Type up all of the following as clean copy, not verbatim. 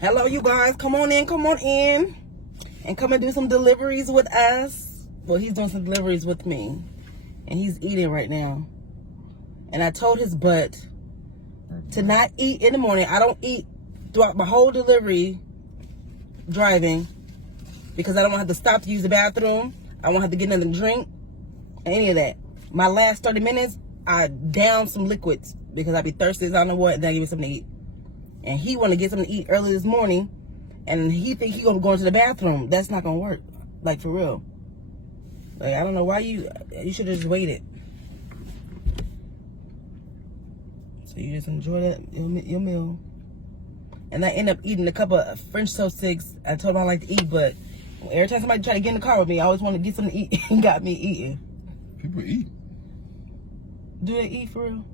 Hello, you guys. Come on in. And come and do some deliveries with us. Well, he's doing some deliveries with me. And he's eating right now. And I told his butt to not eat in the morning. I don't eat throughout my whole delivery driving because I don't want to have to stop to use the bathroom. I won't have to get another drink. Any of that. My last 30 minutes, I down some liquids because I be thirsty as I don't know what, and then I give me something to eat. And he want to get something to eat early this morning, and he think he gonna go into the bathroom. That's not gonna work, like for real. Like I don't know why you should have just waited. So you just enjoy that your meal. And I end up eating a couple of French toast sticks. I told him I like to eat, but every time somebody try to get in the car with me, I always want to get something to eat. He got me eating. People eat. Do they eat for real?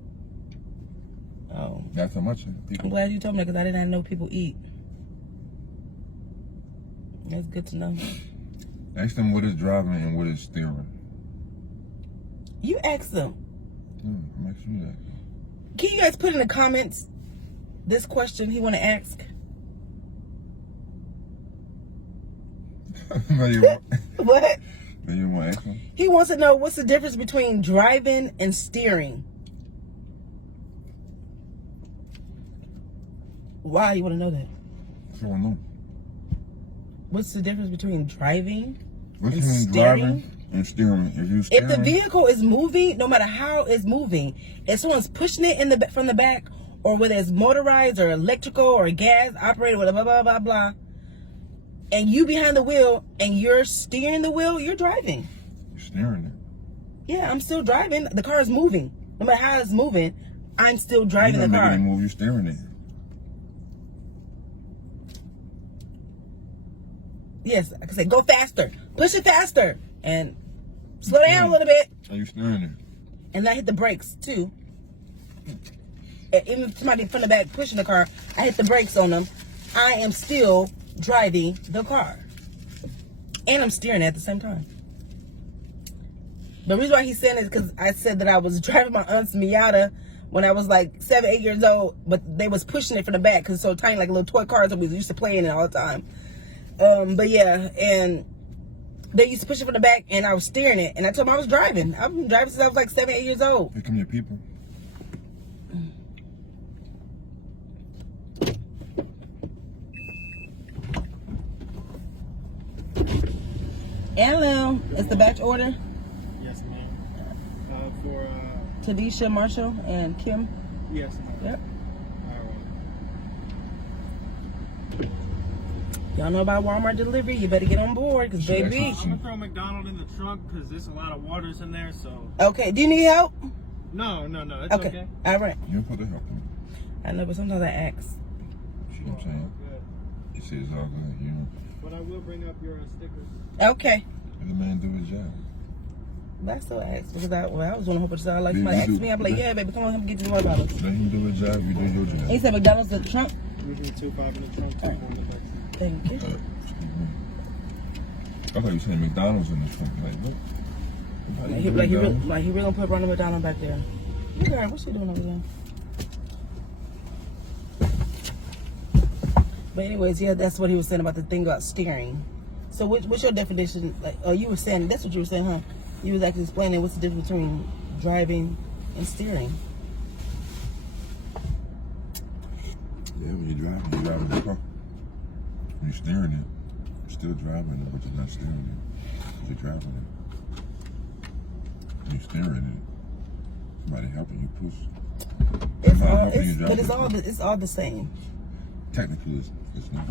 Oh. Not so much. I'm glad you told me that because I didn't know people eat. That's good to know. Ask them what is driving and what is steering. You ask them. I'm asking you that. Can you guys put in the comments this question he want to ask? No, you won't. What? No, you won't ask them? He wants to know what's the difference between driving and steering. Why you want to know that? I don't know. What's the difference between driving What's and between steering? driving and steering? If you steering, If the vehicle is moving, no matter how it's moving, if someone's pushing it from the back, or whether it's motorized or electrical or gas operated, whatever, blah, blah, blah, blah, and you behind the wheel and you're steering the wheel, you're driving. you're steering it. Yeah, I'm still driving. The car is moving. No matter how it's moving, I'm still driving You're the not car. making any move, you're steering it. Yes, I can say go faster, push it faster, and slow down a little bit. Are you steering it? And I hit the brakes too. Even if somebody from the back pushing the car, I hit the brakes on them. I am still driving the car. And I'm steering it at the same time. The reason why he's saying it is because I said that I was driving my aunt's Miata when I was like 7, 8 years old, but they was pushing it from the back because it's so tiny, like a little toy car, so we used to play in it all the time. But yeah, and they used to push it from the back, and I was steering it, and I told them I was driving. I've been driving since I was like 7, 8 years old. Here come your people. Hello, it's the batch order. Yes, ma'am. For Tadisha, Marshall, and Kim. yes, ma'am. Yep. All right. Y'all know about Walmart delivery. You better get on board, because baby. I'm gonna throw McDonald's in the trunk because there's a lot of waters in there. So Okay, do you need help? no, it's okay. All right. You're supposed to help them. I know, but sometimes I ask. See what I'm saying? Good. You say it's all good, you know. But I will bring up your stickers. Okay. Let the man do his job. But I still ask, because I was doing a whole bunch of stuff. Like, somebody asked me, I'm like, yeah, baby, come on, help me get these water bottles. Let him do his job, you do your job. He said McDonald's in the trunk. Usually 2.5 in the trunk, 2 in the back. Thank you. I thought you said McDonald's in the trunk. Like, what? He really gonna put Ronald McDonald back there. Look at her, what's she doing over there? But anyways, yeah, that's what he was saying about the thing about steering. So what's your definition? Like, oh, you were saying, that's what you were saying, huh? You was actually explaining what's the difference between driving and steering. Yeah, when you're driving the car. When you're steering it, you're still driving it, but you're not steering it. You're driving it. When you're steering it, somebody helping you push. It's all the same. Technically, it's not.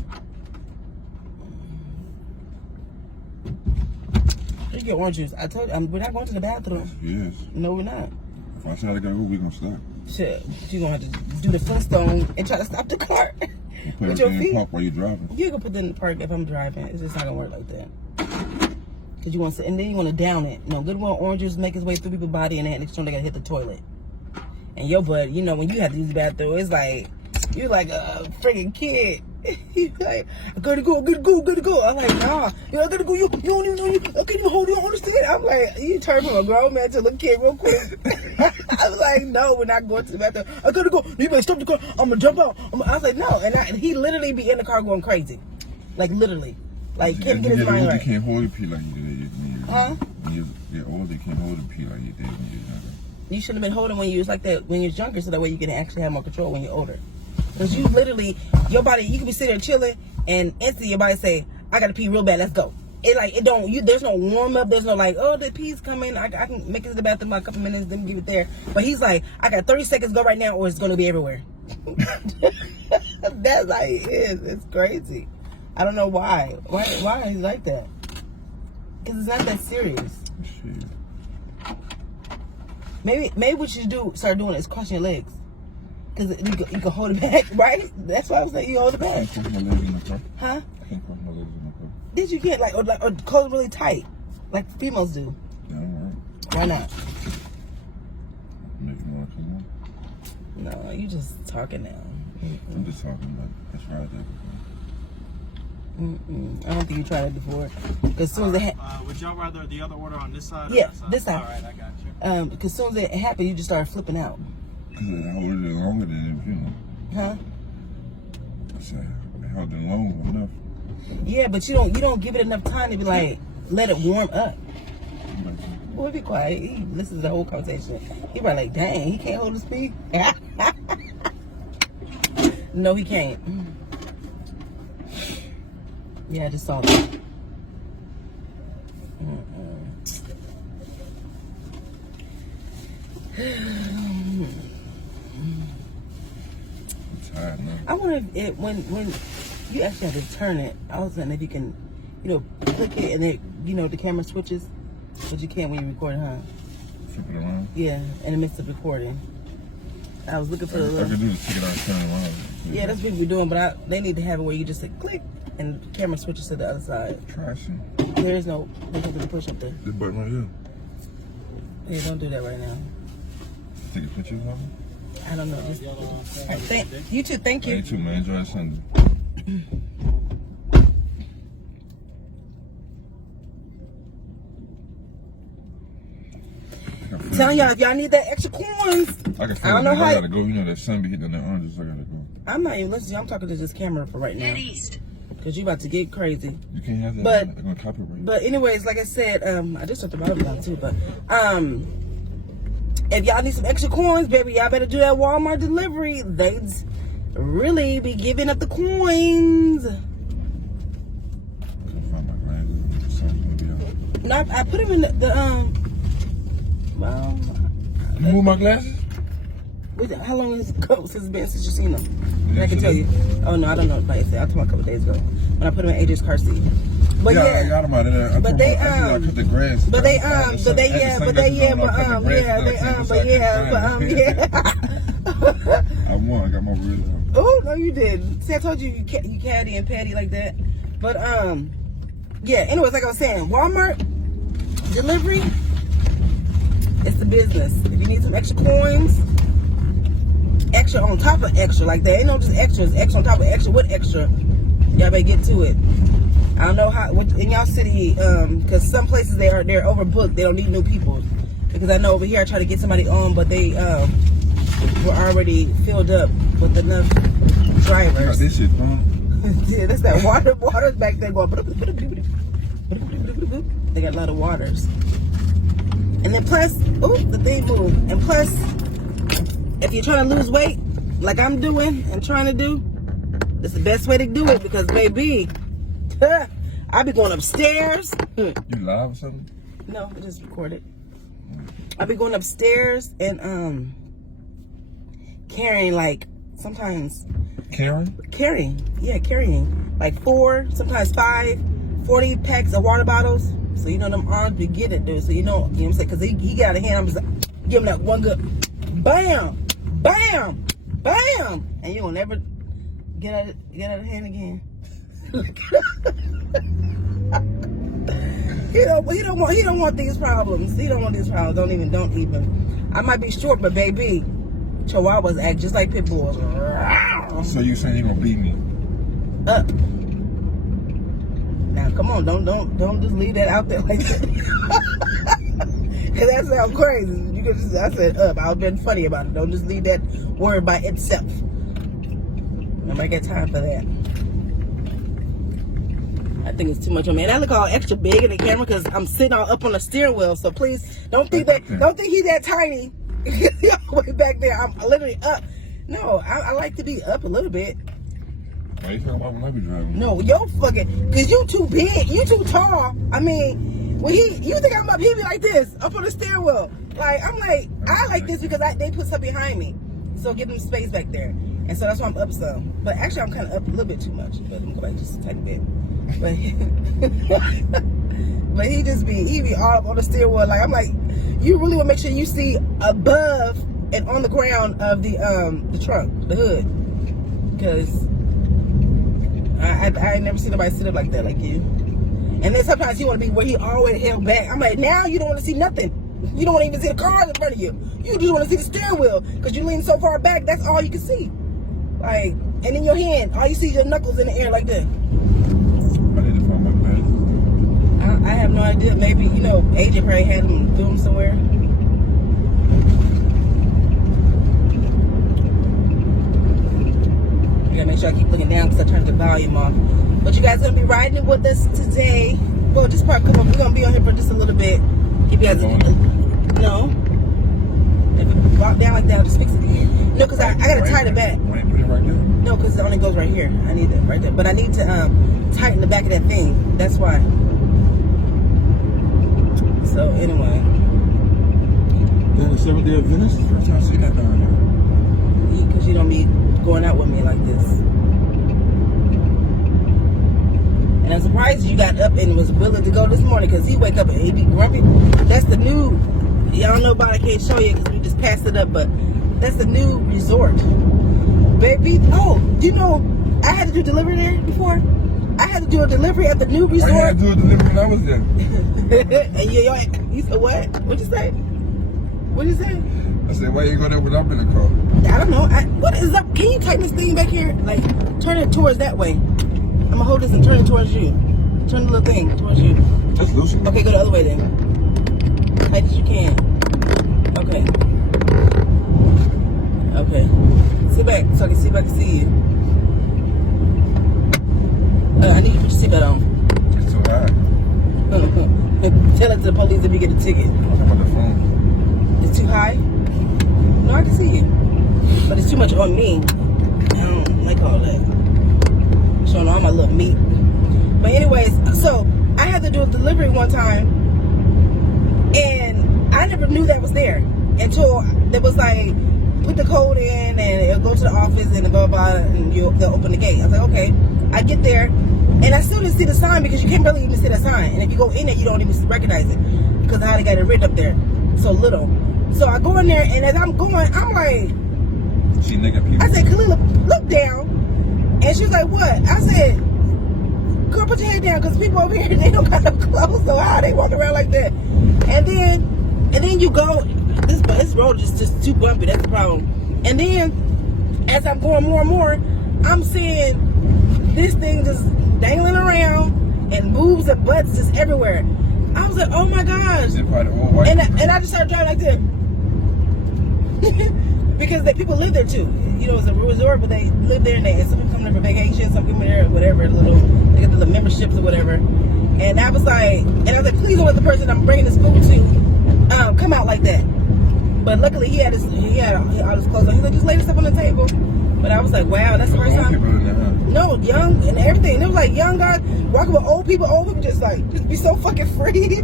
You get orange juice. I told you, we're not going to the bathroom. Yes. No, we're not. If I try to go, we're gonna stop. Shit, you're gonna have to do the Flintstone and try to stop the car. You put With your everything in feet. park while you're driving. You can put that in the park if I'm driving. It's just not gonna work like that. Cause you want to, and then you want to down it. No, good one, orange juice make its way through people's body, and then next time they gotta hit the toilet. And your butt, you know, when you have to use the bathroom, it's like You like a freaking kid. He's like, I gotta go. I'm like, nah. You know, I gotta go. You don't even know. I can't even hold you. Don't understand. I'm like, you turn from a grown man to a little kid real quick. I was like, no, we're not going to the bathroom. I gotta go. You better stop the car. I'm gonna jump out. I was like, no. And he literally be in the car going crazy. Like, literally. Like, can't get his mind right. You can't hold a pee like you did when you Huh? When you get older, you can't hold a pee like you did when you were younger. You should have been holding when you was like that when you're younger, so that way you can actually have more control when you're older. Because you literally, your body, you can be sitting there chilling, and instantly your body say, I gotta pee real bad, let's go. There's no warm up, there's no like, oh, the pee's coming, I can make it to the bathroom in a couple minutes, then give it there. But he's like, I got 30 seconds, go right now, or it's gonna be everywhere. That's how he is. It's crazy. I don't know why. Why is he like that? Because it's not that serious. Shit. Maybe what you start doing is crossing your legs. Because you can hold it back, right? That's why I'm saying you hold it back. I can't cross my legs in the car. Huh? I can't cross my legs in the car. Did you get or clothes really tight, like females do? Yeah, alright. Why not? Make you want to come on? No, you just talking now. I'm just talking about it. I tried that before. I don't think you tried it before. Because as soon as it would y'all rather the other order on this side? Or Yeah, that side? this side. All right, I got you. because as soon as it happened, you just started flipping out. Because I held it longer than it, you know. Huh? I said, I held it long enough. Yeah, but you don't give it enough time to be like, let it warm up. Boy, be quiet. He listens to the whole conversation. He probably like, dang, he can't hold his pee? No, he can't. Yeah, I just saw that. I'm tired now. I wonder if when you actually have to turn it, I was wondering if you can, click it and the camera switches, but you can't when you record, huh? Flip it around. Yeah, in the midst of recording. I was looking for the All I little. can do is take it out and turn it around. Yeah, that's what we're doing, but they need to have it where you just say click and the camera switches to the other side. Try some. There's no to push up there. This button right here. Yeah, don't do that right now. Take a picture of it. I don't know. Just, you too. Thank you. You too, man. Enjoy the Sunday. Telling y'all, if y'all need that extra coins, I don't know how. I gotta go. You know that sun be hitting the oranges. I gotta go. I'm not even listening. I'm talking to this camera for right now. Head east. Because you about to get crazy. You can't have that. But- They're gonna copyright. But anyways, like I said, I just took the bottom down too, but if y'all need some extra coins, baby, y'all better do that Walmart delivery. They'd really be giving up the coins. I find my glasses. The sun's gonna be out. No, I put them in well, You move my glasses? how long has it since it's been since you seen them? I can tell you. Oh no, I don't know. Like I said, I told them a couple days ago when I put them in AJ's car seat. But I yeah, got them out of there. but they I cut the grass. but yeah. I won. I got my real. Oh no, you did. See, I told you you caddy and patty like that. But yeah. Anyways, like I was saying, Walmart delivery. It's the business. If you need some extra coins, extra on top of extra, like that ain't no just extras, extra on top of extra. What extra? Y'all better get to it. I don't know how in y'all city, because some places they're overbooked. They don't need new people. Because I know over here I try to get somebody on, but they were already filled up with enough drivers. I got this shit, huh? Yeah, that's that water's back there going. They got a lot of waters. And then plus, the thing moved. And plus, if you're trying to lose weight, like I'm doing and trying to do, it's the best way to do it because, baby, I be going upstairs. You live or something? No, I just recorded. I be going upstairs and carrying like sometimes carrying like 4, sometimes 5, 40 packs of water bottles. So you know them arms be getting it, dude. So you know what I'm saying? Because he got a hand. I'm just like, give him that one good, bam, bam, bam, and you will never get out of hand again. He don't want these problems. He don't want these problems. Don't even. I might be short, but baby, Chihuahuas act just like pit bulls. So you saying you gonna beat me? Up. Now, come on, don't just leave that out there like that. Cause that sounds crazy. You could just, I said up. I've been funny about it. Don't just leave that word by itself. Nobody got time for that. I think it's too much on me. And I look all extra big in the camera because I'm sitting all up on the steering wheel. So please don't think he's that tiny. Way back there. I'm literally up. No, I like to be up a little bit. Why you talking about when I be driving? No, yo fucking, cause you too big, you too tall. I mean, when you think I'm up, he be like this, up on the steering wheel. Like, I'm like, I like this because they put stuff behind me. So give them space back there. And so that's why I'm up some. But actually I'm kind of up a little bit too much. But I'm gonna go back just a tiny bit. But but he be all up on the steering wheel. Like, I'm like, you really want to make sure you see above and on the ground of the trunk, the hood. Because I ain't never seen nobody sit up like that, like you. And then sometimes he want to be where he always held back. I'm like, now you don't want to see nothing. You don't want to even see the cars in front of you. You just want to see the steering wheel because you lean so far back. That's all you can see. Like, and in your hand, all you see is your knuckles in the air like that. I need to find my bed. I have no idea. Maybe, AJ probably had them film somewhere. I gotta make sure I keep looking down because I turned the volume off. But you guys gonna be riding with us today. Well, just probably come up. We're gonna be on here for just a little bit. If you guys, no. If you walk down like that, I'll just fix it again. No, because I gotta tie the back. Why you put it right there? No, because it only goes right here. I need it right there. But I need to tighten the back of that thing. That's why. So anyway. Then the Seventh-day Adventist? First time I see that down here. Because you don't be going out with me like this. And I'm surprised you got up and was willing to go this morning because he wake up and he be grumpy. That's the new, y'all know about it, I can't show you because we just passed it up, but that's the new resort. Baby, you know, I had to do delivery there before. I had to do a delivery at the new resort. I had to do a delivery when I was there. And you said what? What'd you say? What'd you say? I said, why you go there when I'm in the car? I don't know. What is up? Can you tighten this thing back here? Like, turn it towards that way. I'm gonna hold this and turn it towards you. Turn the little thing towards you. Just loosen. Okay, go the other way then. Tight as you can. Okay. Okay. Sit back so I can see if I can see you. I need you to put your seatbelt on. It's too high. Tell it to the police if you get a ticket. I'm on the phone. It's too high? No, I can see you. But it's too much on me. I don't like all that. Showing all my little meat. But anyways, so I had to do a delivery one time and I never knew that was there until it was like, put the code in and it'll go to the office and blah, blah, and they'll open the gate. I was like, okay. I get there and I still didn't see the sign because you can't really even see the sign. And if you go in there, you don't even recognize it because how they got it written up there so little. So I go in there and as I'm going, I'm like, See nigga people. I said, Kalila, look down. And she was like, what? I said, girl, put your head down because people over here, they don't got no clothes, so how they walk around like that? And then you go, this road is just too bumpy, that's the problem. And then, as I'm going more and more, I'm seeing this thing just dangling around and boobs and butts just everywhere. I was like, oh my gosh. And I just started driving like this. Because people live there too. You know, it's a resort, but they live there and some come there for vacation, some come there, whatever, they get the little memberships or whatever. And I was like, please don't let the person I'm bringing this food to come out like that. But luckily he had all his clothes on. He like, just lay this up on the table. But I was like, wow, that's the first time. No, young and everything. There was like young guys walking with old people just be so fucking free.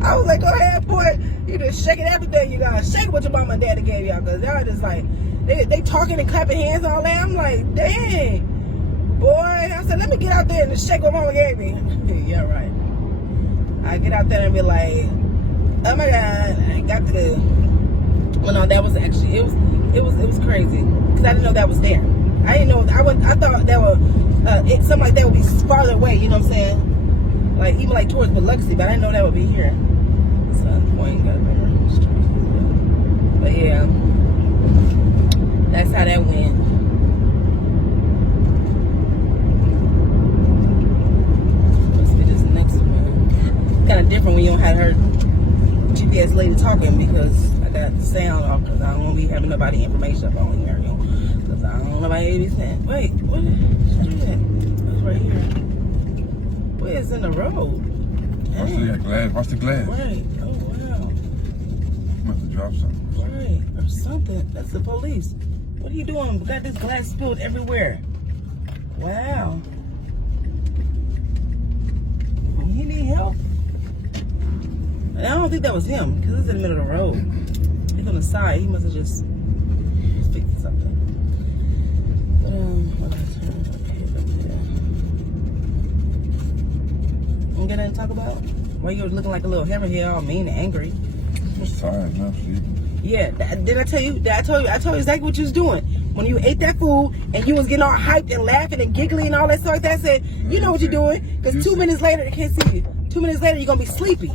I was like, go ahead, boy. You just shaking everything you got. Shake what your mama and daddy gave y'all. Because y'all just like, they talking and clapping hands and all that. I'm like, dang. Boy, I said, let me get out there and just shake what mama gave me. Yeah, right. I get out there and be like, oh my God, I got the... Well, no, that was actually, it was crazy. Because I didn't know that was there. I didn't know, I thought that would, something like that would be farther away, you know what I'm saying? Like, even like towards Biloxi, but I didn't know that would be here. Sun Point, got but yeah, that's how that went. when you don't have her GPS lady talking because I got the sound off because I don't want to be having nobody information up on here. Because I don't know about ABC. Wait, what is that? It's right here. Where's in the road? Watch the glass. Watch the glass. Right. Oh, wow. Must have dropped something. Right. Or something. That's the police. What are you doing? We got this glass spilled everywhere. Wow. He need help? And I don't think that was him because it's in the middle of the road. He's on the side. He must have just fixed something. You got anything to talk about? Why you looking like a little hammerhead, all mean and angry? I'm just tired now, sleeping. Yeah, did I tell you? I told you exactly what you was doing. When you ate that food and you was getting all hyped and laughing and giggling and all that stuff like that, I said, you know what you're doing. Because 2 minutes later, I can't see you. 2 minutes later, you're going to be sleepy.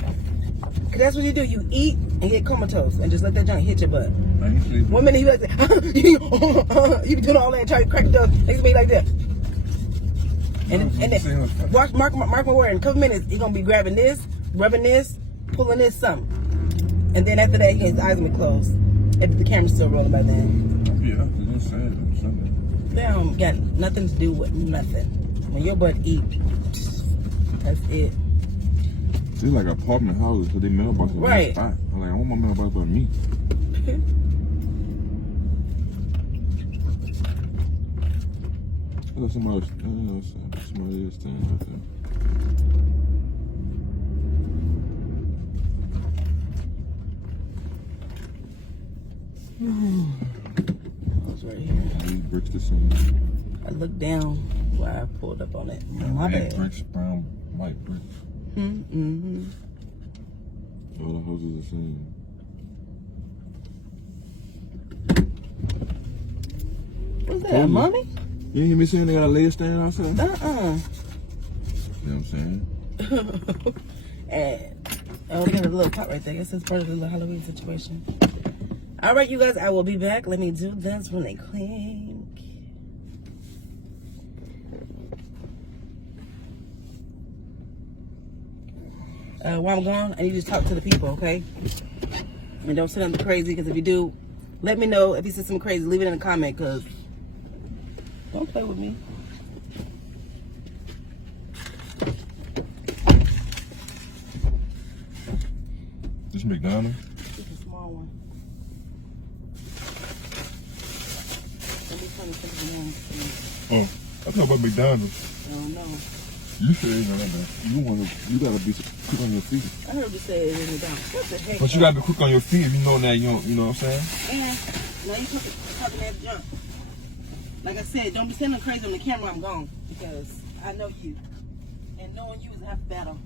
Because that's what you do. You eat and get comatose and just let that junk hit your butt. I ain't sleeping. 1 minute, you like, you be doing all that and try to crack the dog. Next minute, like that. And then, mark my word, in a couple minutes, he's going to be grabbing this, rubbing this, pulling this, something. And then after that, his eyes will be closed. If the camera's still rolling by then. Yeah, I'm just saying something. That don't got nothing to do with nothing. When your butt eat, that's it. It's like apartment houses, so they mailbox in Right. one spot. I'm like, I want my mailbox but me. I thought somebody else standing out there. I was right here. These bricks the same. I looked down while I pulled up on it. My Red bad. bricks, brown, white bricks. Mm-hmm. All the houses the same. What's that, mommy? You ain't hear me saying they got a lady standing outside? Uh-uh. You know what I'm saying? And oh, we got a little pot right there. I guess it's part of the little Halloween situation. All right, you guys, I will be back. Let me do this really quick. While I'm gone, I need you to talk to the people, okay? And don't say nothing crazy, because if you do, let me know. If you say something crazy, leave it in a comment, because don't play with me. This McDonald's? It's a small one. Let me find something else. Oh, I thought about McDonald's. I don't know. You sure ain't know that. You gotta be quick on your feet. I heard you say it in the down. What the heck? But you gotta be quick on your feet if you know that you don't, you know what I'm saying? And now you talking that junk. Like I said, don't be sending crazy on the camera. I'm gone because I know you, and knowing you is half the battle.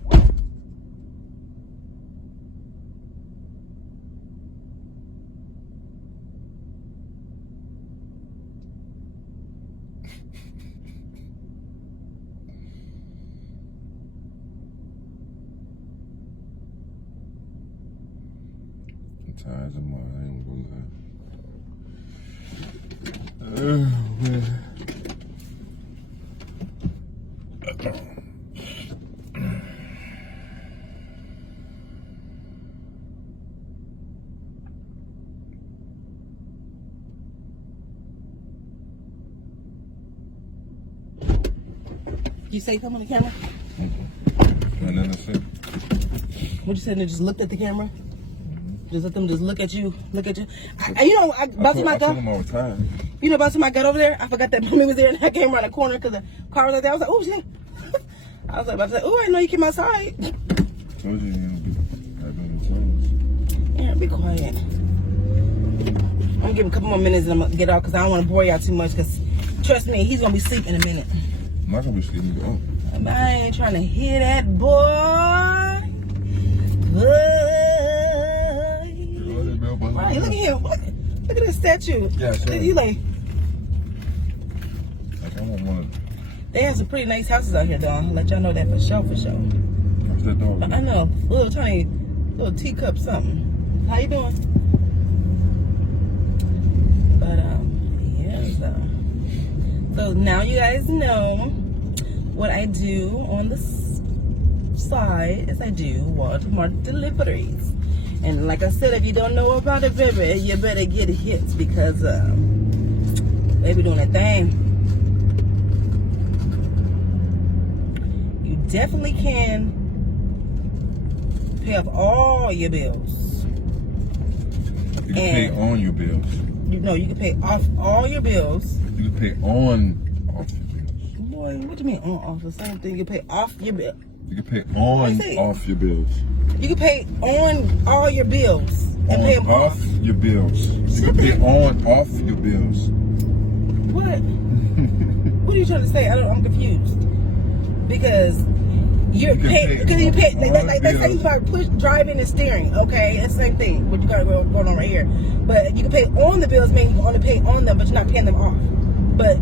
I'm tired of mine. I ain't gonna lie. Oh, man. You say something on the camera? Nothing to say. What you said? They just looked at the camera. Just let them just look at you. Look at you. You know, about time I told him I was tired. You know, about time I got over there, I forgot that mommy was there, and I came around the corner because the car was like that. I was like, oh shit. I was like about to say, oh, I didn't know you came outside. Told you ain't gonna be having Yeah, be quiet. I'm gonna give him a couple more minutes and I'm gonna get out because I don't want to bore y'all too much. Because trust me, he's gonna be asleep in a minute. I'm not gonna be sleeping. Oh. I ain't trying to hear that, boy. Right, look at him. Look at this statue. Yeah, sure. You like, I want one. they have some pretty nice houses out here, though. I'll let y'all know that for sure, for sure. What's that dog? I know, little tiny, little teacup something. How you doing? But yeah. So now you guys know what I do on the side, as I do Walmart deliveries. And like I said, if you don't know about it, baby, you better get hits because they be doing that thing. You definitely can pay off all your bills. You can pay on your bills. You know, you can pay off all your bills. You can pay on off your bills. Boy, what do you mean on off? The same thing. You can pay off your bill. You can pay on off your bills. You can pay on all your bills and pay them off your bills. You can pay on off your bills. What? What are you trying to say? I'm confused. Because you pay like let's say you start driving and steering, okay? It's the same thing. What you got going on right here. But you can pay on the bills means you can only pay on them, but you're not paying them off. But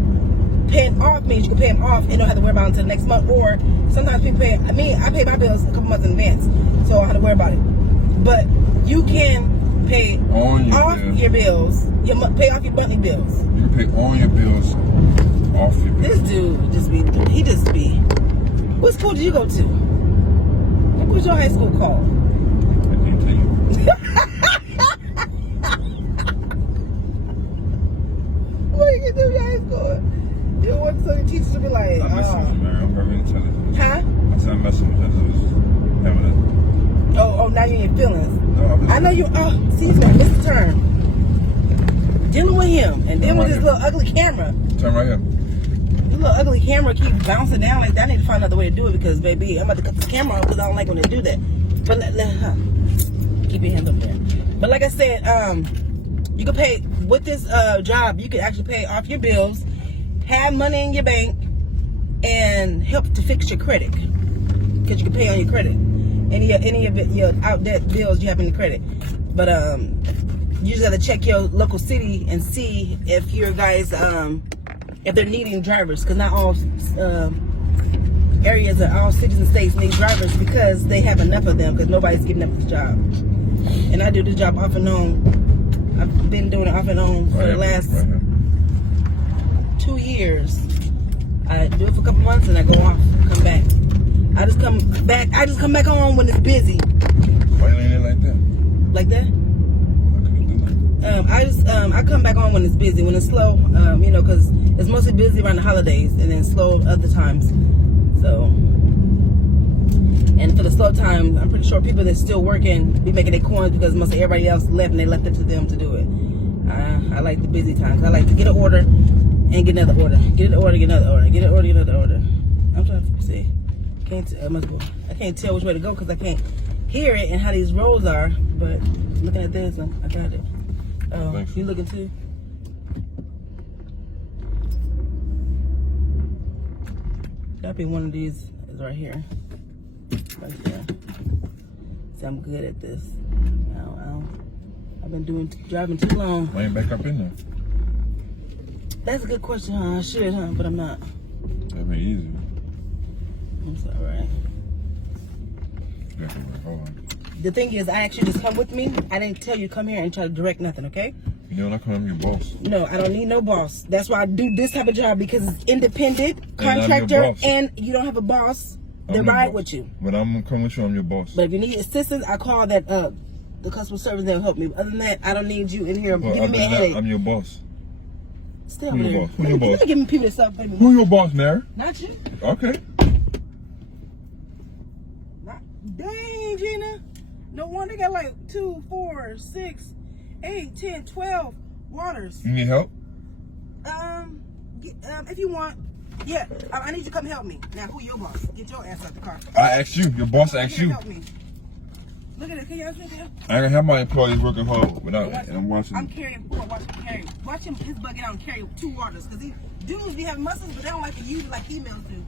paying off means you can pay them off and don't have to worry about them until the next month. Or sometimes people pay. I pay my bills a couple months in advance, so I don't have to worry about it. But you can pay off your bills. Pay off your monthly bills. You can pay on your bills off your bills. This dude just be. What school did you go to? What was your high school called? I can't tell you. What you can do in your high school? You want some of your teachers to be like, I'm messing with you, man. I'm very intelligent. Huh? I said I'm messing with you. Having Oh, now you're in your feelings. No, I know you. Oh, see, this man missed the turn. Dealing with him, and then with this little ugly camera. Turn right here. This little ugly camera keep bouncing down like that. I need to find another way to do it because, baby, I'm about to cut this camera off because I don't like when they do that. But keep your hand up there. But like I said, you can pay with this job. You can actually pay off your bills, have money in your bank, and help to fix your credit because you can pay on your credit. Any of your out-debt bills you have in the credit. But you just gotta check your local city and see if your guys if they're needing drivers, because not all areas or all cities and states need drivers because they have enough of them because nobody's getting up this job. And I do this job off and on. I've been doing it off and on for the last 2 years. I do it for a couple months and I go off, come back. I just come back on when it's busy. Why you ain't like that? Like that? I couldn't do that. I come back on when it's busy. When it's slow, you know, because it's mostly busy around the holidays and then slow other times. So, and for the slow time, I'm pretty sure people that's still working be making their coins because most of everybody else left and they left it to them to do it. I like the busy times. I like to get an order and get another order. Get an order, get another order. Get an order, get another order. I'm trying to see. I can't tell which way to go because I can't hear it and how these roads are. But looking at this, I got it. Oh, you looking too? Gotta be one of these is right here. Right there. See, I'm good at this. I've been driving too long. Why ain't back up in there? That's a good question, huh? I should, huh? But I'm not. That'd be easy. I'm sorry. Hold on. The thing is, I actually just come with me. I didn't tell you to come here and try to direct nothing, okay? You know, I'm your boss. No, I don't need no boss. That's why I do this type of job because it's independent, And I'm your contractor, boss. and you don't have a boss that I'm your ride boss. with you. But I'm gonna come with you. I'm your boss. But if you need assistance, I call that the customer service. They'll help me. Other than that, I don't need you in here But giving me a other than headache. that, I'm your boss. Stay Who over your there. boss? Who your boss? You're giving people this stuff, baby. Who your boss, Mary? Not you. Okay. Not, dang, Gina. No wonder they got like 2, 4, 6, 8, 10, 12 waters. You need help? If you want, yeah, I need you to come help me. Now, who your boss? Get your ass out the car. I asked you. Your boss asked you. Help me. Look at it. Can you ask me to help? I can have my employees working hard without it. And I'm watching. I'm carrying 4. Watch him carry. Watch him, his bucket out and carry 2 waters. Because these dudes be having muscles, but they don't like to use it like females do.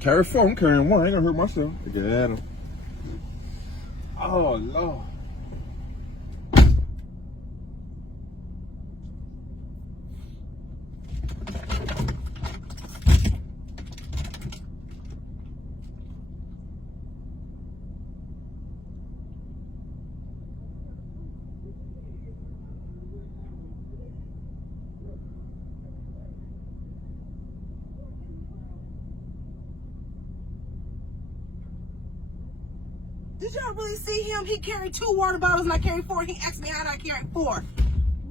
Carry 4. I'm carrying 1. I ain't gonna hurt myself. I can add them. Oh, Lord. Did y'all really see him? He carried 2 water bottles and I carried 4. He asked me how did I carry 4.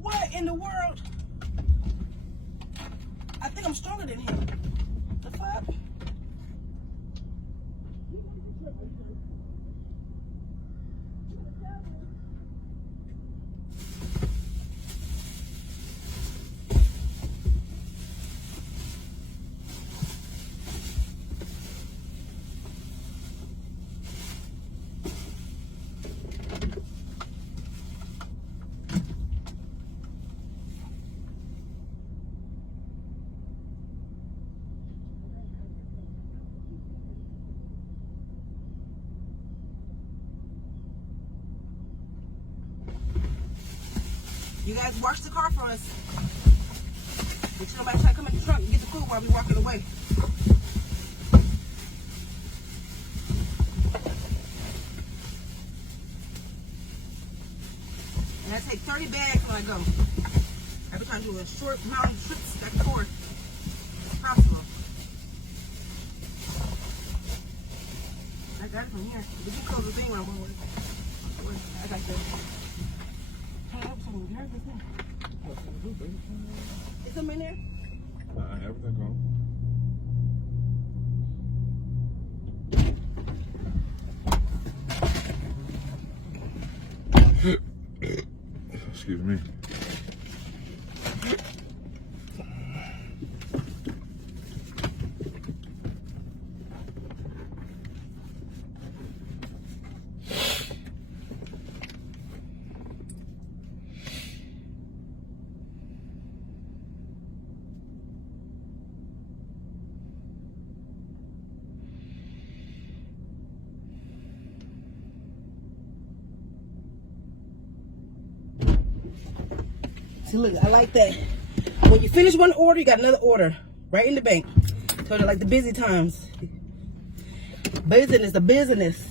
What in the world? I think I'm stronger than him. The fuck? You guys wash the car for us. But you nobody try to come in the trunk and get the food while we walking away. And I take 30 bags when I go. I be trying to do a short mountain trips back and forth. If possible. I got it from here. Did you close the thing when I went with it? I got this. Is something in there? Everything gone. Excuse me. See, look, I like that. When you finish one order, you got another order right in the bank. Told you like the busy times. Business, the business.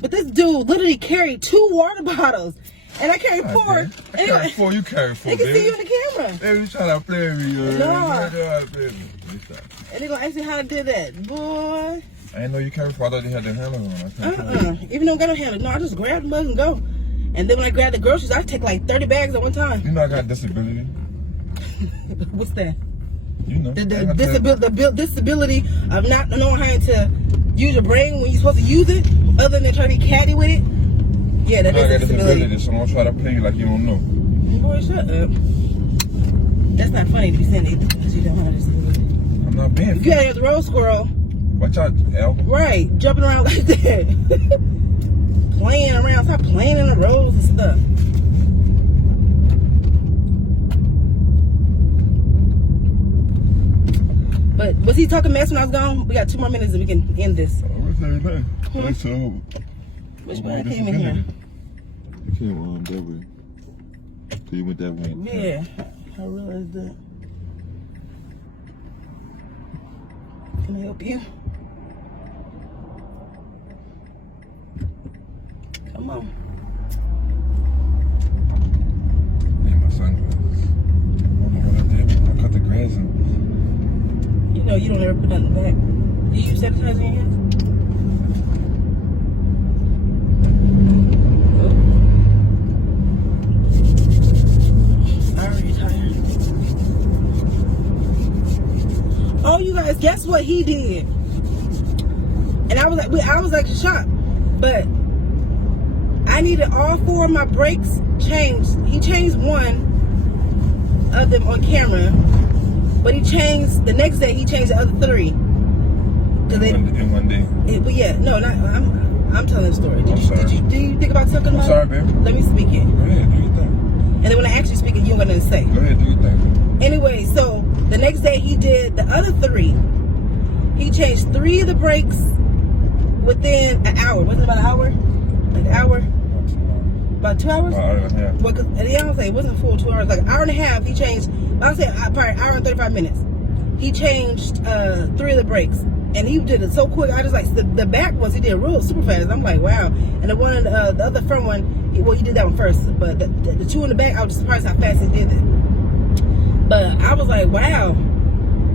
But this dude literally carried 2 water bottles, and I carried 4. I carry 4. You carry 4. They can see you in the camera. Hey, you trying to play me? No. And they gonna ask me how I did that, boy. I didn't know you carry 4. I thought they had the handle on. Even though I got no handle. No, I just grab them and go. And then when I grab the groceries, I take like 30 bags at one time. You know I got disability. What's that? You know. The disability of not knowing how to use your brain when you're supposed to use it, other than trying to be catty with it. Yeah, that is a disability. So don't try to play you like you don't know. Boy, shut up. That's not funny to be saying that because you don't have a disability. I'm not being You gotta have the road squirrel. Watch out, Al. Right, jumping around like that. Playing around, stop playing in the roads and stuff. But was he talking mess when I was gone? We got 2 more minutes and we can end this. What's everything? It's over. Which way I came in here? You came that way. So you went that way. Yeah, I realized that. Can I help you? Come on. Need my sunglasses. I don't know what I did. I cut the grass and... You know you don't ever put nothing back. Do you use sanitizer in your hands? Oh. Already tired. Oh, you guys, guess what he did? And I was like shocked, but I needed all 4 of my brakes changed. He changed 1 of them on camera, but he changed the next day. He changed the other 3. In one day. But yeah, no, not. I'm telling the story. Did you think about something? I'm sorry, baby. Let me speak it. Go ahead, do your thing. And then when I actually speak it, you ain't got nothing to say. Go ahead, do your thing. Anyway, so the next day he did the other 3. He changed 3 of the brakes within an hour. Wasn't it about an hour? Like an hour? About 2 hours? Hour and a half. Well, cause at the end I was like, it wasn't full 2 hours. Like an hour and a half. He changed. I would say probably an hour and 35 minutes. He changed 3 of the brakes, and he did it so quick. I just like the back ones he did real super fast. I'm like, wow. And the one, the other front one, he did that one first. But the 2 in the back, I was just surprised how fast he did it. But I was like, wow.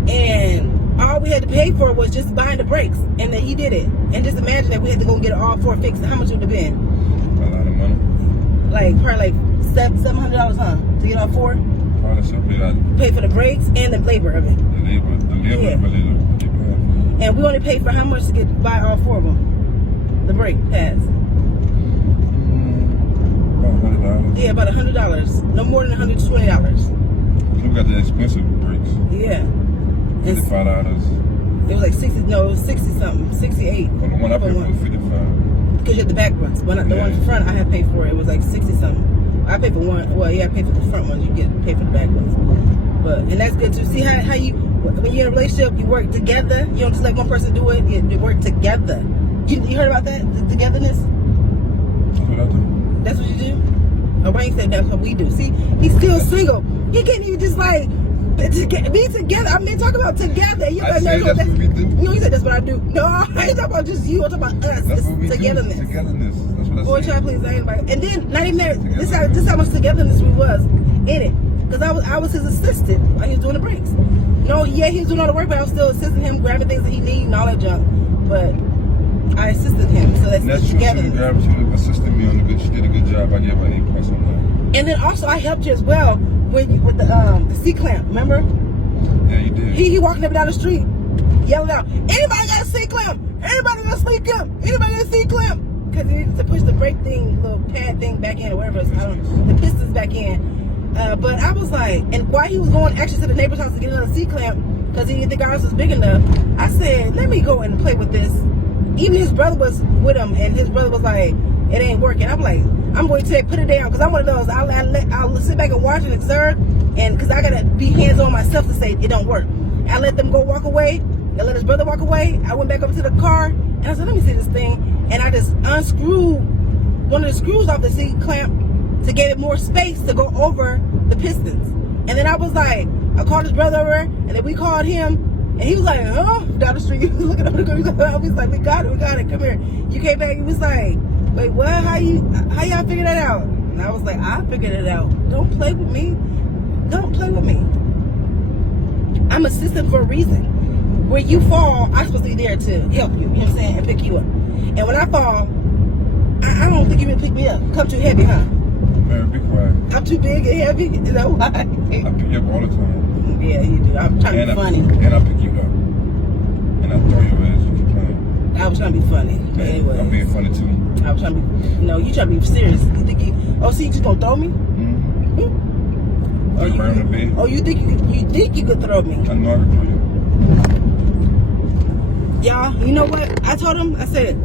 And all we had to paid for was just buying the brakes, and then he did it. And just imagine that we had to go get all 4 fixed. How much would it have been? A lot of money. Like probably like $700, huh? To get all 4. Probably something like Pay for the brakes and the labor of it. the labor, Yeah. but And we only paid for how much to buy all 4 of them? The brake pads. about $100. Yeah, about $100. No more than $120. We got the expensive brakes. Yeah. And $55. it was like 60, no, it was 60 something, 68. Well, the one I paid for was $55. Because you had the back ones. The one in front I had paid for, it was like 60 something. I paid for one, well, yeah, I paid for the front ones. You get paid for the back ones. But, and that's good too. See how you, when you're in a relationship, you work together. You don't just let one person do it. You work together. You heard about that? The togetherness? That's what I do. That's what you do? Oh, Wayne said that's what we do. See, he's still single. He can't even just like be together. I mean, talk about together. You I said that's what we do. No, you said that's what I do. No, I ain't talking about just you. I'm talking about us. That's It's what we togetherness. do. Togetherness. That's what I Boy, said. try to please anybody. And then not even that. This how much togetherness we was in it. Because I was his assistant while he was doing the brakes. No, yeah, he was doing all the work, but I was still assisting him, grabbing things that he needed and all that junk. But I assisted him, so that's True. She togetherness. assisted me on she did a good job. I gave her $8 on that. And then also I helped you as well with the C-clamp, remember? Yeah, you did. He walking up and down the street, yelling out, anybody got a C-clamp? Anybody got a C-clamp? Anybody got a C-clamp? Because he needed to push the brake thing, little pad thing back in, or whatever it's called, the pistons back in. But I was like, and while he was going actually to the neighbor's house to get another C-clamp, because he didn't think ours was big enough, I said, let me go and play with this. Even his brother was with him, and his brother was like, it ain't working. I'm like, I'm going to put it down, because I'm one of those, I'll sit back and watch and observe, and because I got to be hands-on myself to say it don't work. I let them go walk away, I let his brother walk away. I went back up to the car, and I said, let me see this thing, and I just unscrewed one of the screws off the C-clamp to give it more space to go over the pistons. And then I was like, I called his brother over, and then we called him, and he was like, oh, down the street, he was looking over the car, I was like, we got it, come here. You came back, he was like, wait, what, how y'all figure that out? And I was like, I figured it out. Don't play with me. Don't play with me. I'm assistant for a reason. Where you fall, I'm supposed to be there to help you, you know what I'm saying, and pick you up. And when I fall, I don't think you can pick me up. Come too heavy, huh? Man, be quiet. I'm too big and heavy. Is that why? I pick you up all the time. Yeah, you do. I'm trying to be funny. And I pick you up. And I throw your ass. You keep playing. I was trying to be funny. But anyway. I'm being funny too. I was trying to be. No, you trying to be serious. You think you? Oh, see, you just gonna throw me? Mm-hmm. Oh, you think you could throw me? I know I can throw you. Y'all, you know what? I told him. I said,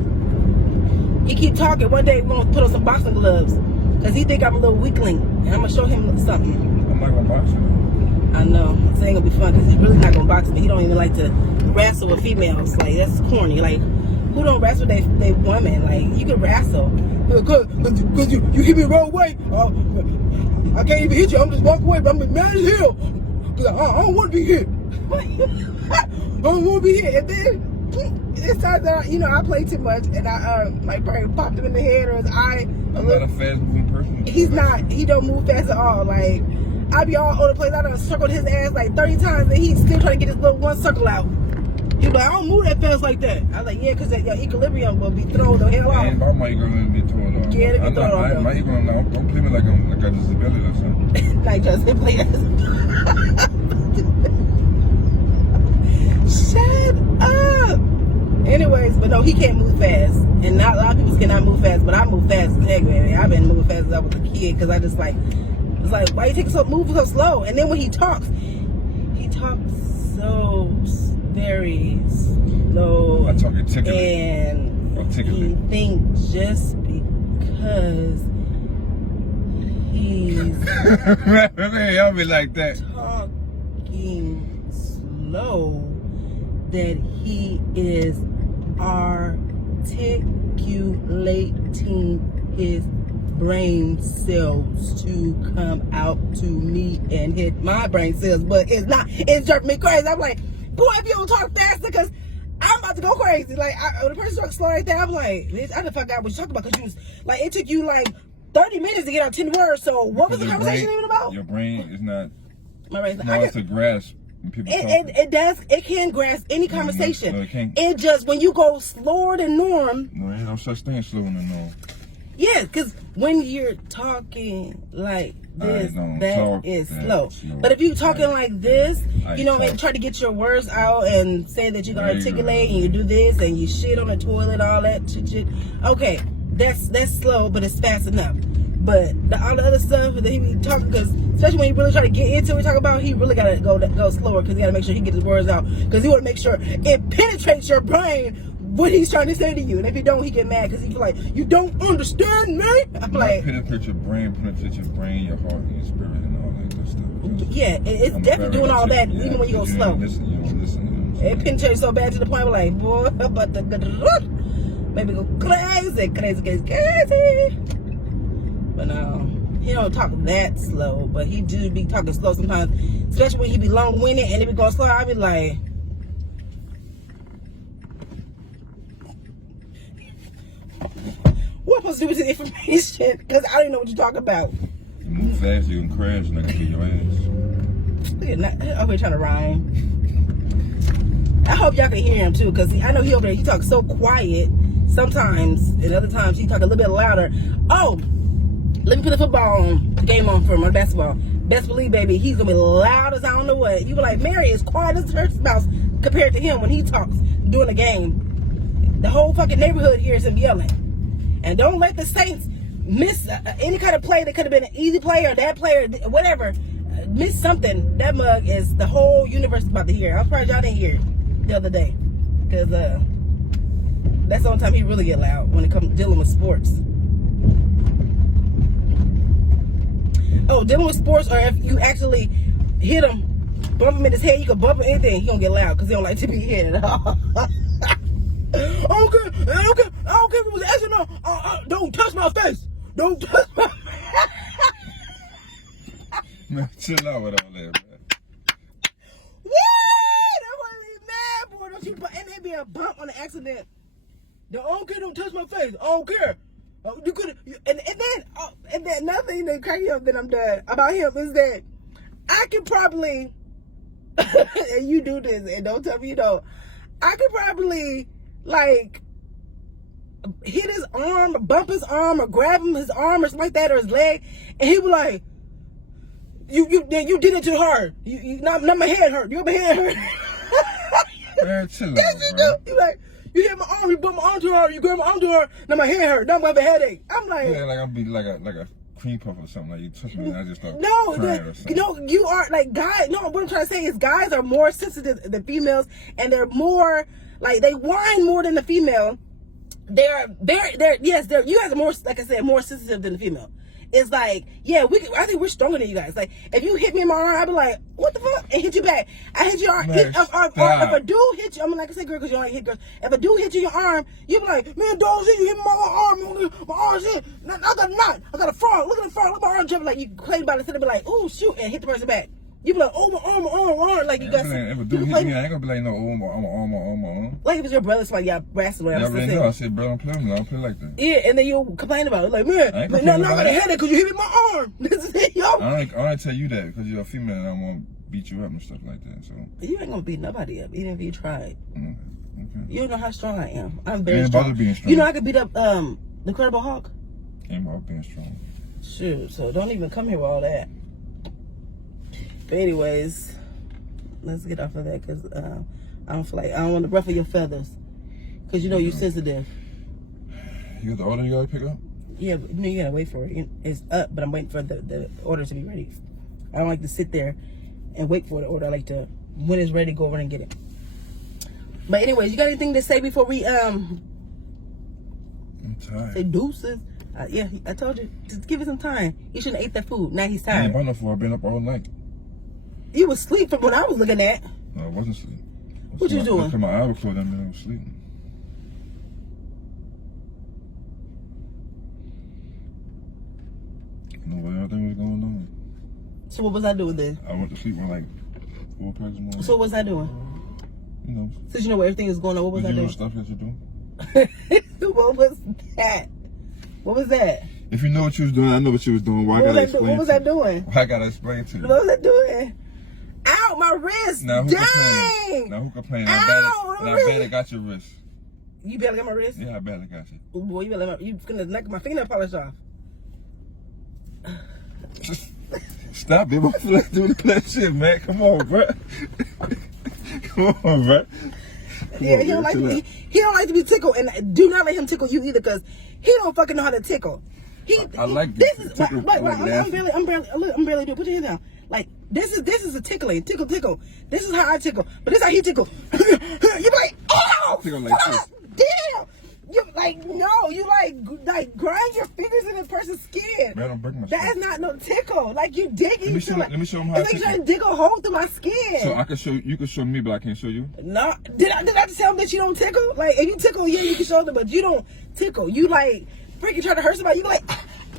he keep talking. One day we're gonna put on some boxing gloves. Because he think I'm a little weakling. And I'm going to show him something. I'm not going to box you. I know. This ain't going to be fun because he's really not going to box me. He don't even like to wrestle with females. Like, that's corny. Like, who don't wrestle with they women? Like, you can wrestle. Because you hit me the wrong way. I can't even hit you. I'm just walking away. But I'm mad as hell. Because I don't want to be hit. I don't want to be hit. And then it starts out, you know, I play too much. And my brain popped him in the head or his eye. I'm not a fast moving person. He's not. He don't move fast at all. Like, I be all over the place. I done circled his ass like 30 times, and he's still trying to get his little one circle out. He's like, I don't move that fast like that. I was like, yeah, because your equilibrium will be thrown the hell off. Man, my equilibrium be thrown off. Yeah, it be thrown off. My equilibrium, don't play me like I got a disability or something. Like Justin players. Shut up. Anyways, but no, he can't move fast. And not a lot of people cannot move fast, but I move fast as heck, man. I've been moving fast since I was a kid because I just like, it's like, why you moving so slow? And then when he talks so very slow. I talk articulate. And he thinks just because he's I'll be like that. talking slow that he is articulating his brain cells to come out to me and hit my brain cells, but it's not. It's driving me crazy. I'm like, boy, if you don't talk faster, because I'm about to go crazy. Like, when the person talks slow like that, I'm like, bitch, I didn't fuck out what you talking about, because you was like, it took you like 30 minutes to get out 10 words. So what was the conversation even about? Your brain is not. My brain's No, it's a grasp. when people talking. It can grasp any conversation. No, it can't. It just, when you go slower than norm. No, ain't no such thing as slower than norm. Yeah, because when you're talking like this, that is slow. But if you talking like this, you know, and try to get your words out and say that you can articulate and you do this and you shit on the toilet, all that shit. Okay, that's slow, but it's fast enough. But all the other stuff that he be talking, because especially when he really try to get into what we talk about, he really gotta go slower, because he gotta make sure he gets his words out, because he want to make sure it penetrates your brain what he's trying to say to you. And if he don't, he get mad because he feel like, you don't understand me. I'm like, penetrate your brain, your heart, and your spirit, and all that good stuff. Yeah, it's definitely doing all that, even when you go slow. It penetrates so bad to the point where like, boy, but the maybe go crazy. But no, he don't talk that slow, but he do be talking slow sometimes, especially when he be long-winded and he be going slow. I be like, what am I supposed to do with this information? Because I don't even know what you're talking about. You move fast, you can crash, and I can get your ass. Look at that. I'm trying to rhyme. I hope y'all can hear him too, because I know he over there, he talks so quiet sometimes, and other times he talk a little bit louder. Oh, let me put the football game on for my basketball. Best believe, baby, he's gonna be loud as I don't know what. You be like, Mary is quiet as her spouse compared to him when he talks during the game. The whole fucking neighborhood hears him yelling. And don't let the Saints miss any kind of play that could have been an easy play or that play or whatever. Miss something. That mug is the whole universe about to hear. I'm surprised y'all didn't hear it the other day, because that's the only time he really get loud, when it comes to dealing with sports. Oh, dealing with sports, or if you actually hit him, bump him in his head, you can bump him anything, he gonna get loud because he don't like to be hit at all. I don't care if it was action or don't touch my face. Don't touch my face. Man, chill out with all that, man. That's why he's mad, boy. Don't you? And there be a bump on the accident. I don't care, don't touch my face. I don't care. You could, and then another thing that cracked me up, then I'm done, about him is that I could probably, and you do this, and don't tell me you don't, I could probably like hit his arm, or bump his arm, or grab him his arm or something like that, or his leg, and he be like, you did it too hard. Not my head hurt. Your head hurt. Man, chill out, bro. You like, you hit my arm, you bump my arm too hard, you grab my arm too hard, now my head hurt, now I'm gonna have a headache. I'm like, yeah, like I'll be like a cream puff or something, like you touch me and I just start crying or something. No, you are like guys. No, what I'm trying to say is guys are more sensitive than females, and they're more like, they whine more than the female. They're you guys are more, like I said, more sensitive than the female. It's like, yeah, I think we're stronger than you guys. Like, if you hit me in my arm, I'd be like, what the fuck? And hit you back. I hit your arm. Or if a dude hit you, I'm like I said, girl, because you don't like hit girls. If a dude hit you in your arm, you be like, man, dog, you hit my arm. My arm's in. I got a knot. I got a frog. Look at the frog. Look at my arm jumping. Like, you complain about it instead of be like, ooh, shoot, and hit the person back. You be like, oh, my arm. Like, you got some. If a dude hit me, I ain't gonna be like, no, oh, my arm. Like, if it's your brother, it's like, y'all wrestling. Yeah, I said, bro, I don't play like that. Yeah, and then you'll complain about it. Like, man, I got a headache because you hit me in my arm. This is it, yo. I don't tell you that because you're a female and I want to beat you up and stuff like that. So you ain't gonna beat nobody up, even if you tried. Okay. You don't know how strong I am. I'm very strong. Being strong. You know I could beat up the Incredible Hulk. Ain't about being strong. Shoot, so don't even come here with all that. But anyways, let's get off of that, because I don't want to ruffle your feathers, because you know you're sensitive. You got the order you gotta pick up? Yeah, no, you gotta wait for it. It's up, but I'm waiting for the order to be ready. I don't like to sit there and wait for the order. I like to, when it's ready, go over and get it. But anyways, you got anything to say before we I'm tired. say deuces? Yeah, I told you, just give it some time. He shouldn't have ate that food. Now he's I tired. ain't bought no food. I've been up all night. You was asleep from what I was looking at. No, I wasn't asleep. What you doing? I put my eyes closed and I was sleeping. No, but everything was going on. So what was I doing then? I went to sleep around like 4 o'clock this morning. So what was I doing? You know. Since you know where everything is going on, what was I doing? Stuff that you're doing. What was that? What was that? If you know what you was doing, I know what you was doing. Why I gotta explain? What was I doing? Why I gotta explain to you? What was I doing? Ow, my wrist. Now who Dang. complained? Now who complained? Ow, I barely got your wrist. You barely got my wrist? Yeah, I barely got you. Ooh, boy, you gonna knock my fingernail polish off. Stop it. My foot doing that shit, man. Come on, bro. Come on, bro. Yeah, he don't like to be. He don't like to be tickled, and do not let him tickle you either, cause he don't fucking know how to tickle. I like this. this. Wait, Tickle, I'm barely doing. Put your hand down. Like this is a tickling, tickle. This is how I tickle, but this is how he tickle. You be like, ow, Tickle like this. damn. You like no, you like grind your fingers in this person's skin. Man, don't break my That is skin. not no tickle. Like you digging. Let me show him how It's to like trying tickle. to dig a hole through my skin. So I can show you can show me, but I can't show you. No, did I just tell him that you don't tickle? Like, if you tickle, yeah, you can show them, but you don't tickle. You like freaking try to hurt somebody. You go like,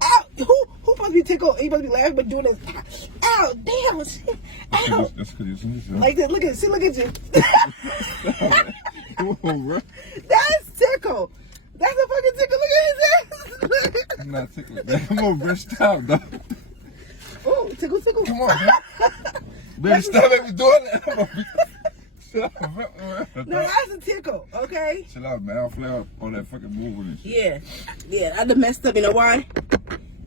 ow, who supposed to be tickled? You supposed to be laughing, but doing this, ow, damn, ow, That's because you're seeing like this. Look at you. Come on, bro. That's tickle. That's a fucking tickle. Look at his ass. I'm not tickling. Man, come on, bro. Stop, dog. Oh, tickle. Come on, man. Baby, stop me doing that. Shut up, man. No, that's a tickle. Okay. Chill out, man. I'll flare up on that fucking movement and shit. Yeah. I done messed up. You know why?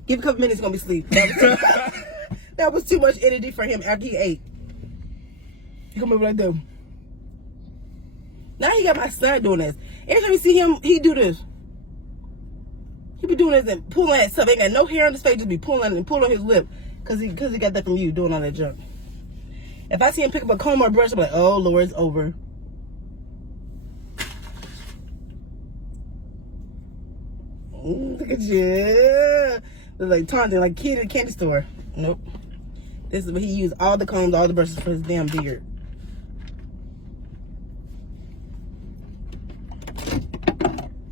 Give a couple minutes, gonna be asleep. That was too much energy for him after he ate. He come over like that. Now he got my son doing this. Every time you see him, he do this. He be doing this and pulling that stuff. Ain't got no hair on his face, just be pulling and pulling on his lip. Cause he got that from you doing all that junk. If I see him pick up a comb or brush, I'm like, oh Lord, it's over. Look at you. Look like taunting, like kid at a candy store. Nope. This is what he used all the combs, all the brushes for his damn beard.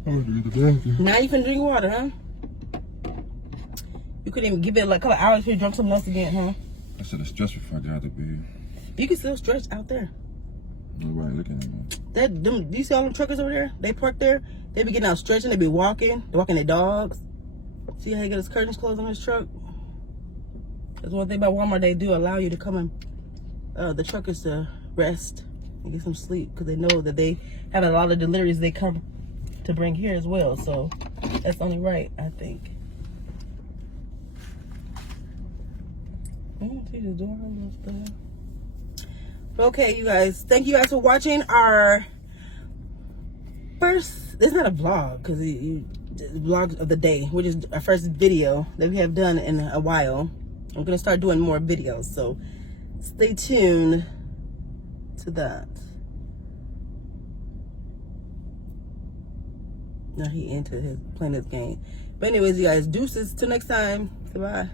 I'm gonna do the bathroom. Now you can drink water, huh? You couldn't even give it like a couple hours before you drunk something else again, huh? I should have stretched before I got out the bed. You can still stretch out there. Nobody looking at me. Do you see all them truckers over there? They park there. They be getting out stretching. They be walking. They're walking their dogs. See how he got his curtains closed on his truck? That's one thing about Walmart. They do allow you to come and the truckers to rest and get some sleep because they know that they have a lot of deliveries they come to bring here as well. So that's only right, I think. See the door and stuff. Okay, you guys. Thank you guys for watching our first. It's not a vlog because vlog of the day, which is our first video that we have done in a while. I'm gonna start doing more videos, so stay tuned to that. Now he into his playing his game. But anyways, you guys, deuces. Till next time. Goodbye.